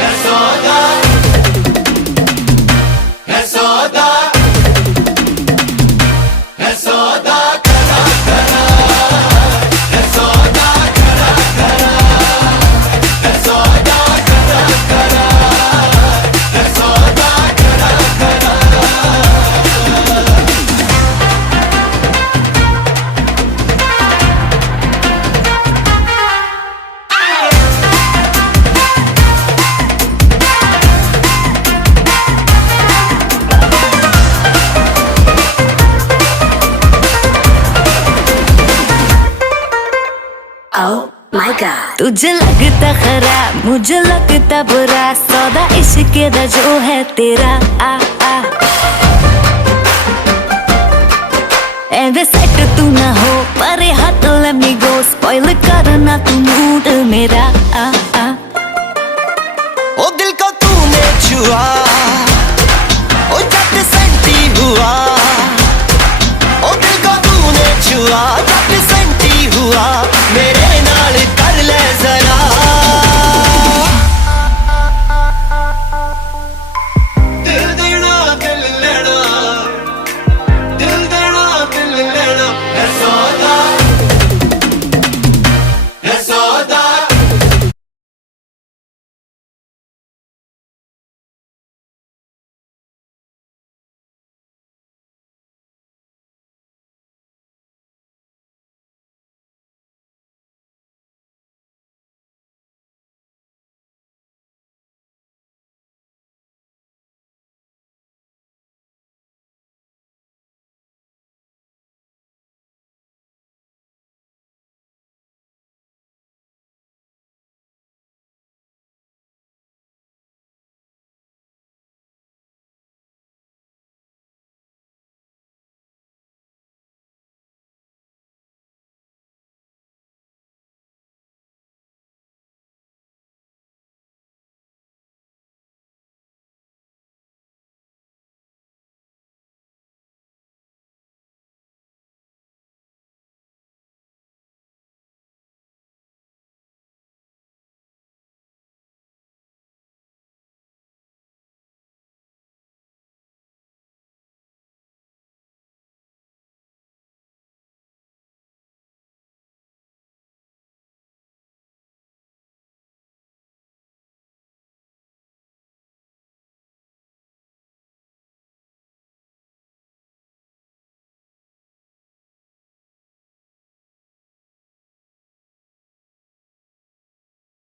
है सौदा, है सौदा, है सौदा करा करा, है सौदा करा करा, है सौदा करा करा, है सौदा करा करा। Oh my God, तुझे लगता खराब, मुझे लगता बुरा, सौदा इश्क दा जो है तेरा आ आ। एंड सेट तू ना हो, परे हट let me go, स्पॉइल करना तू मूड मेरा।